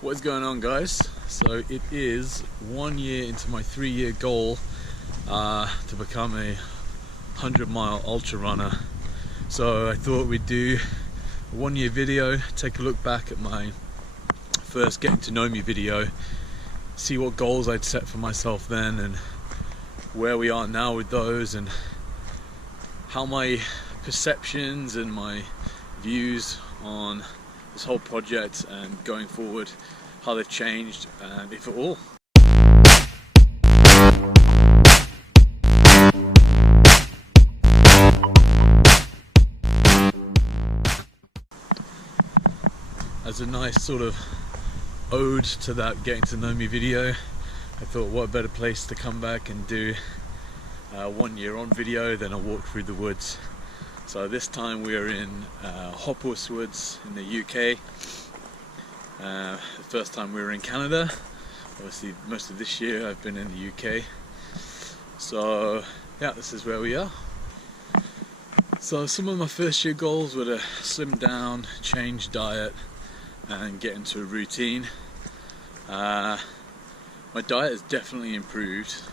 What is going on, guys? So it is 1 year into my 3-year goal to become a 100-mile ultra runner. So I thought we'd do a 1-year video, take a look back at my first getting to know me video, see what goals I'd set for myself then and where we are now with those, and how my perceptions and my views on this whole project and going forward, how they've changed, and if at all. As a nice sort of ode to that getting to know me video, I thought what a better place to come back and do a 1 year on video than a walk through the woods. So this time we're in Hoppuss Woods in the UK. The first time we were in Canada. Obviously most of this year I've been in the UK. So yeah, this is where we are. So some of my first year goals were to slim down, change diet and get into a routine. My diet has definitely improved.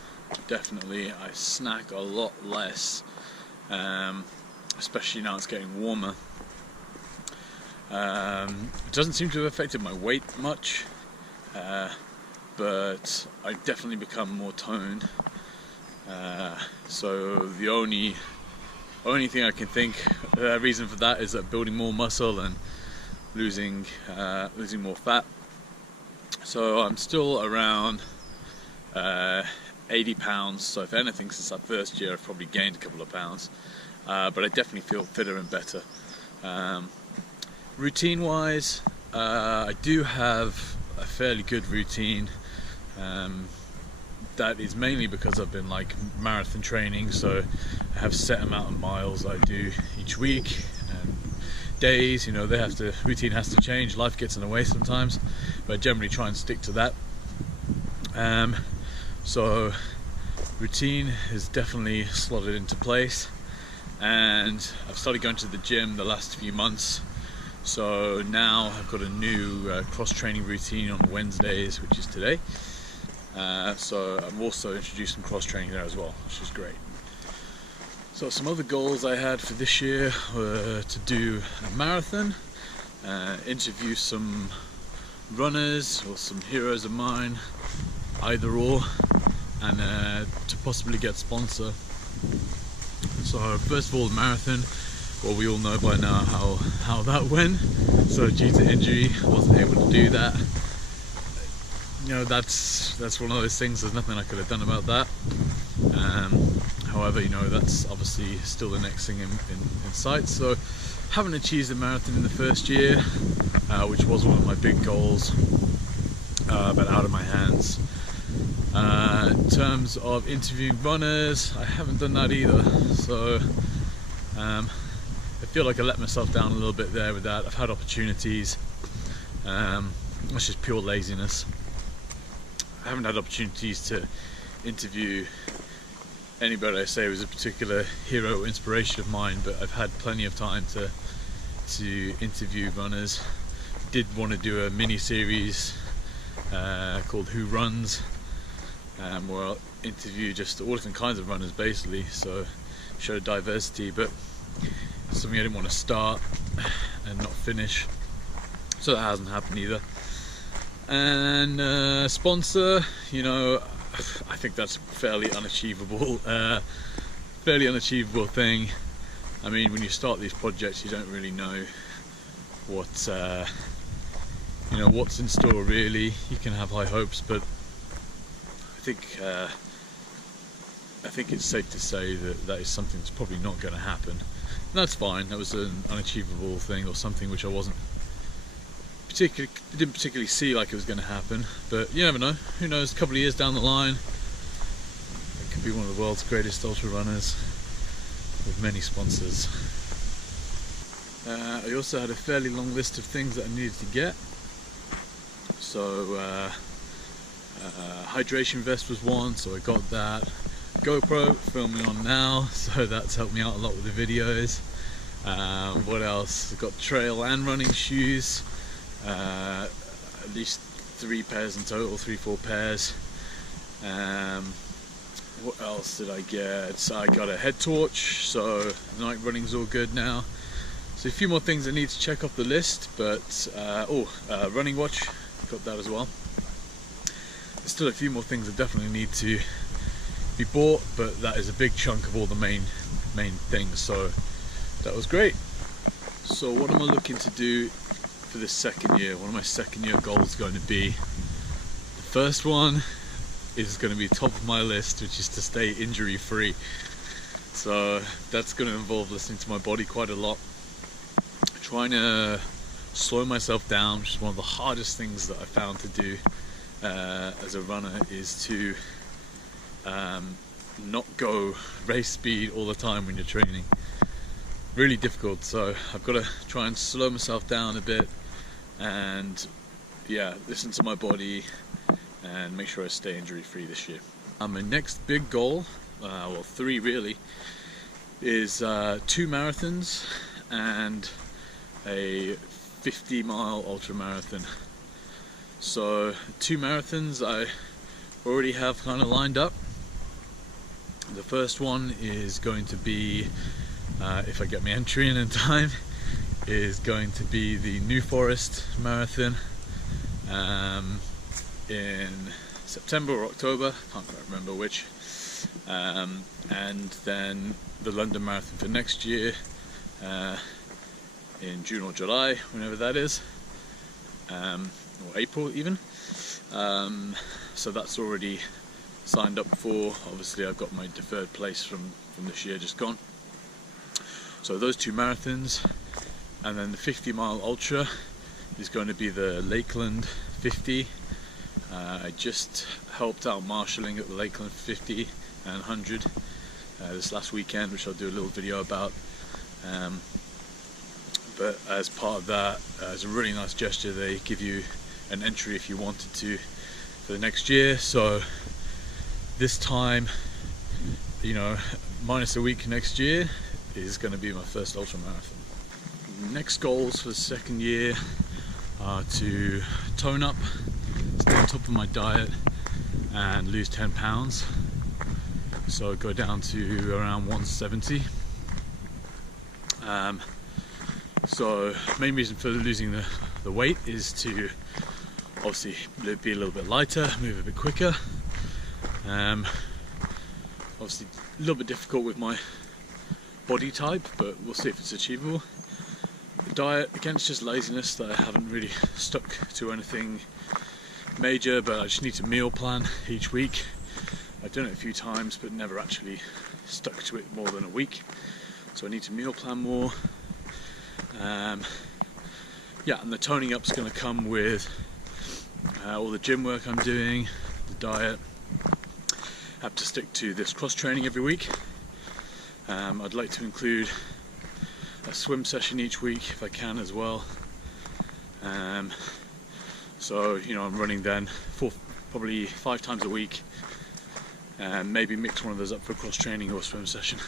Definitely, I snack a lot less. Especially now it's getting warmer. It doesn't seem to have affected my weight much, but I've definitely become more toned. So the only thing I can think reason for that is that building more muscle and losing more fat. So I'm still around 80 pounds. So if anything, since that first year, I've probably gained a couple of pounds. But I definitely feel fitter and better. Routine wise, I do have a fairly good routine. That is mainly because I've been like marathon training, so I have set amount of miles I do each week and days. You know, routine has to change, life gets in the way sometimes, but I generally try and stick to that. So routine is definitely slotted into place. And I've started going to the gym the last few months, so now I've got a new cross-training routine on Wednesdays, which is today. So I'm also introducing cross-training there as well, which is great. So some other goals I had for this year were to do a marathon, interview some runners or some heroes of mine, either or, and to possibly get sponsor. So first of all, the marathon, well, we all know by now how that went. So due to injury, I wasn't able to do that. You know, that's one of those things, there's nothing I could have done about that. However, you know, that's obviously still the next thing in sight. So haven't achieved the marathon in the first year, which was one of my big goals, but out of my hands. In terms of interviewing runners, I haven't done that either, so I feel like I let myself down a little bit there with that. I've had opportunities, that's just pure laziness. I haven't had opportunities to interview anybody I say was a particular hero or inspiration of mine, but I've had plenty of time to interview runners. Did want to do a mini series called Who Runs, where I'll interview just all different kinds of runners basically, so show diversity, but something I didn't want to start and not finish, so that hasn't happened either. And sponsor, you know, I think that's a fairly unachievable thing. I mean, when you start these projects, you don't really know what you know, what's in store really. You can have high hopes, but I think it's safe to say that is something that's probably not going to happen. And that's fine. That was an unachievable thing, or something which I didn't particularly see like it was going to happen. But you never know. Who knows? A couple of years down the line, it could be one of the world's greatest ultra runners with many sponsors. I also had a fairly long list of things that I needed to get. So hydration vest was one, so I got that. GoPro filming on now, so that's helped me out a lot with the videos. What else? I've got trail and running shoes, at least 3 pairs in total, 3-4 pairs. What else did I get? So I got a head torch, so night running's all good now. So a few more things I need to check off the list, but running watch, got that as well. There's still a few more things that definitely need to be bought, but that is a big chunk of all the main things, so that was great. So what am I looking to do for this second year? What are my second year goals going to be? The first one is going to be top of my list, which is to stay injury free. So that's going to involve listening to my body quite a lot, trying to slow myself down, which is one of the hardest things that I found to do as a runner, is to not go race speed all the time when you're training. Really difficult, so I've got to try and slow myself down a bit and listen to my body and make sure I stay injury free this year. My next big goal, well 3 really, is 2 marathons and a 50-mile ultra marathon. So 2 marathons I already have kind of lined up. The first one is going to be, if I get my entry in time, is going to be the New Forest Marathon in September or October, can't quite remember which, and then the London Marathon for next year in June or July, whenever that is, or April even. So that's already signed up for. Obviously I've got my deferred place from this year just gone. So those 2 marathons, and then the 50-mile ultra is going to be the Lakeland 50. I just helped out marshalling at the Lakeland 50 and 100 this last weekend, which I'll do a little video about. But as part of that, as a really nice gesture, they give you an entry if you wanted to for the next year. So this time, you know, minus a week next year, is going to be my first ultra marathon. Next goals for the second year are to tone up, stay on top of my diet and lose 10 pounds. So go down to around 170. So main reason for losing the weight is to obviously be a little bit lighter, move a bit quicker. Obviously a little bit difficult with my body type, but we'll see if it's achievable. The diet, again, it's just laziness that I haven't really stuck to anything major, but I just need to meal plan each week. I've done it a few times but never actually stuck to it more than a week, so I need to meal plan more. And the toning up's going to come with all the gym work I'm doing, the diet. I have to stick to this cross training every week. I'd like to include a swim session each week if I can as well. So you know, I'm running then probably 5 times a week, and maybe mix one of those up for cross training or swim session.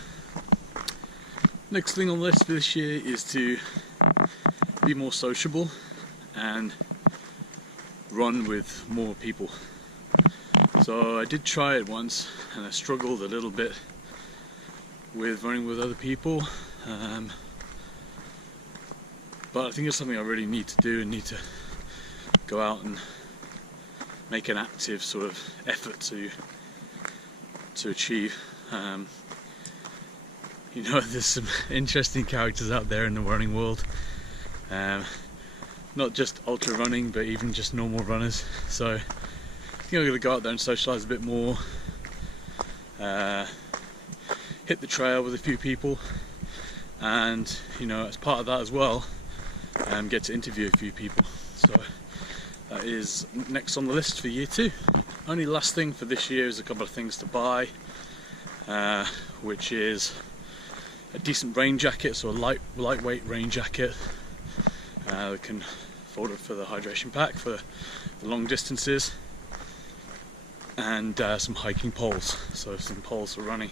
Next thing on the list for this year is to be more sociable and run with more people. So I did try it once and I struggled a little bit with running with other people, but I think it's something I really need to do and need to go out and make an active sort of effort to achieve. You know, there's some interesting characters out there in the running world, not just ultra running but even just normal runners. So I think I'm going to go out there and socialise a bit more, hit the trail with a few people, and you know, as part of that as well, get to interview a few people. So that is next on the list for year 2. Only last thing for this year is a couple of things to buy, which is a decent rain jacket, so a lightweight rain jacket that can fold it for the hydration pack for the long distances, and some hiking poles, so some poles for running.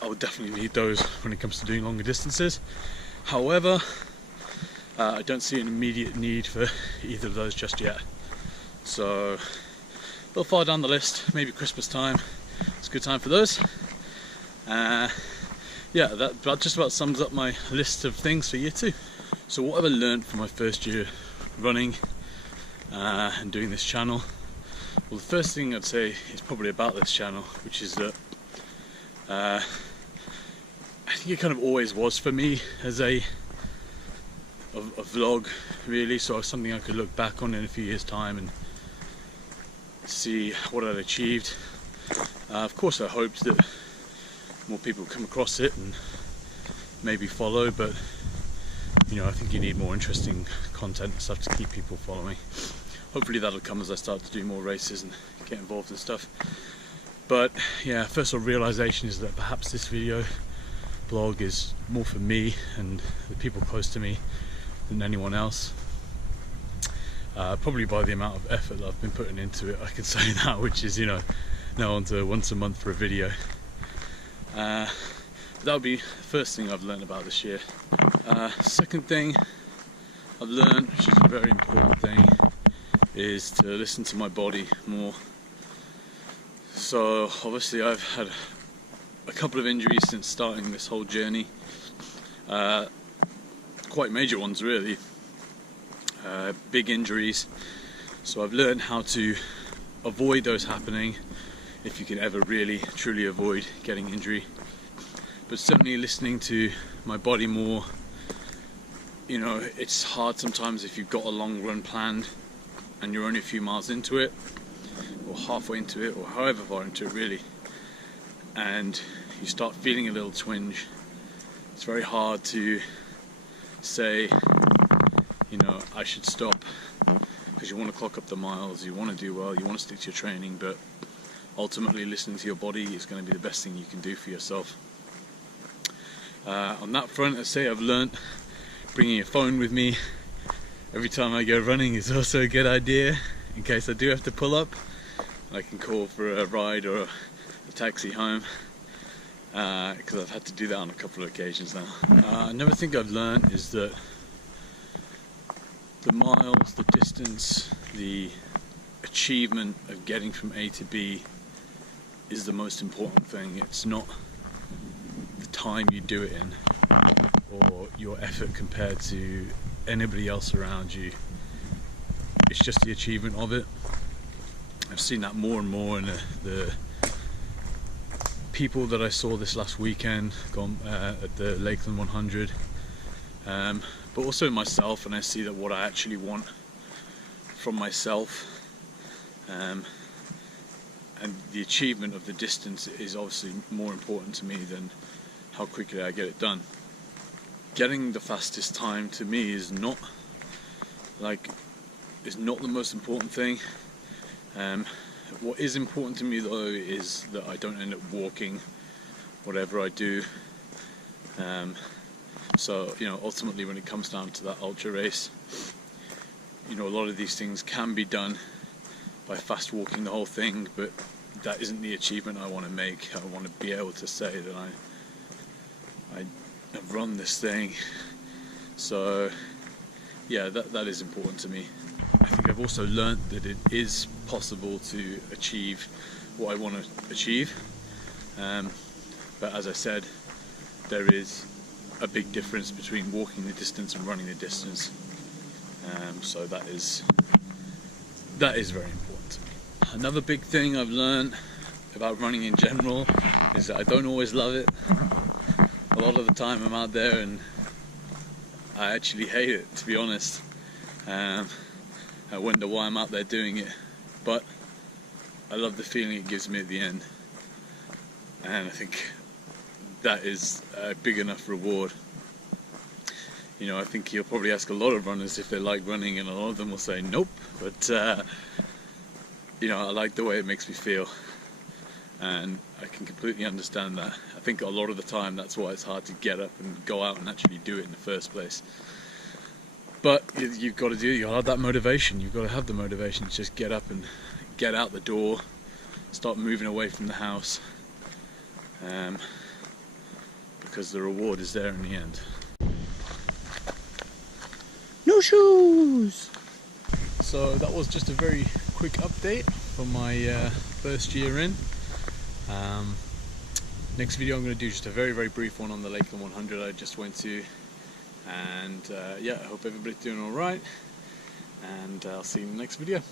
I would definitely need those when it comes to doing longer distances. However, I don't see an immediate need for either of those just yet. So a little far down the list, maybe Christmas time. It's a good time for those. Yeah, that just about sums up my list of things for year 2. So what have I learned from my first year running and doing this channel? Well, the first thing I'd say is probably about this channel, which is that I think it kind of always was for me as a vlog, really, so something I could look back on in a few years' time and see what I'd achieved. Of course, I hoped that more people come across it and maybe follow, but you know, I think you need more interesting content and stuff to keep people following. Hopefully that'll come as I start to do more races and get involved in stuff. But yeah, first of all, realization is that perhaps this video blog is more for me and the people close to me than anyone else. Probably by the amount of effort that I've been putting into it, I can say that, which is, you know, now on to once a month for a video. That would be the first thing I've learned about this year. Second thing I've learned, which is a very important thing, is to listen to my body more. So obviously I've had a couple of injuries since starting this whole journey, quite major ones really, big injuries. So I've learned how to avoid those happening, if you can ever really truly avoid getting injury. But certainly listening to my body more. You know, it's hard sometimes if you've got a long run planned and you're only a few miles into it, or halfway into it, or however far into it really, and you start feeling a little twinge. It's very hard to say, you know, I should stop, because you want to clock up the miles, you want to do well, you want to stick to your training, but ultimately listening to your body is going to be the best thing you can do for yourself. On that front, I say I've learnt bringing a phone with me every time I go running is also a good idea, in case I do have to pull up. I can call for a ride or a taxi home, because I've had to do that on a couple of occasions now. Another thing I've learned is that the miles, the distance, the achievement of getting from A to B is the most important thing. It's not the time you do it in or your effort compared to anybody else around you. It's just the achievement of it. I've seen that more and more in the people that I saw this last weekend at the Lakeland 100, but also myself, and I see that what I actually want from myself, and the achievement of the distance is obviously more important to me than how quickly I get it done. Getting the fastest time to me is not the most important thing. What is important to me though is that I don't end up walking whatever I do. So, you know, ultimately when it comes down to that ultra race, you know, a lot of these things can be done by fast walking the whole thing, but that isn't the achievement I want to make. I want to be able to say that I have run this thing. So yeah, that is important to me. I think I've also learnt that it is possible to achieve what I want to achieve, but as I said, there is a big difference between walking the distance and running the distance, so that is very important to me. Another big thing I've learned about running in general is that I don't always love it. A lot of the time I'm out there and I actually hate it, to be honest. I wonder why I'm out there doing it, but I love the feeling it gives me at the end, and I think that is a big enough reward. You know, I think you'll probably ask a lot of runners if they like running, and a lot of them will say nope, but you know, I like the way it makes me feel, and I can completely understand that. I think a lot of the time that's why it's hard to get up and go out and actually do it in the first place. But you've got to have that motivation. You've got to have the motivation to just get up and get out the door, start moving away from the house, because the reward is there in the end. snowshoes. So that was just a very quick update for my first year in. Next video I'm going to do just a very brief one on the Lakeland 100 I just went to, and yeah, I hope everybody's doing alright, and I'll see you in the next video.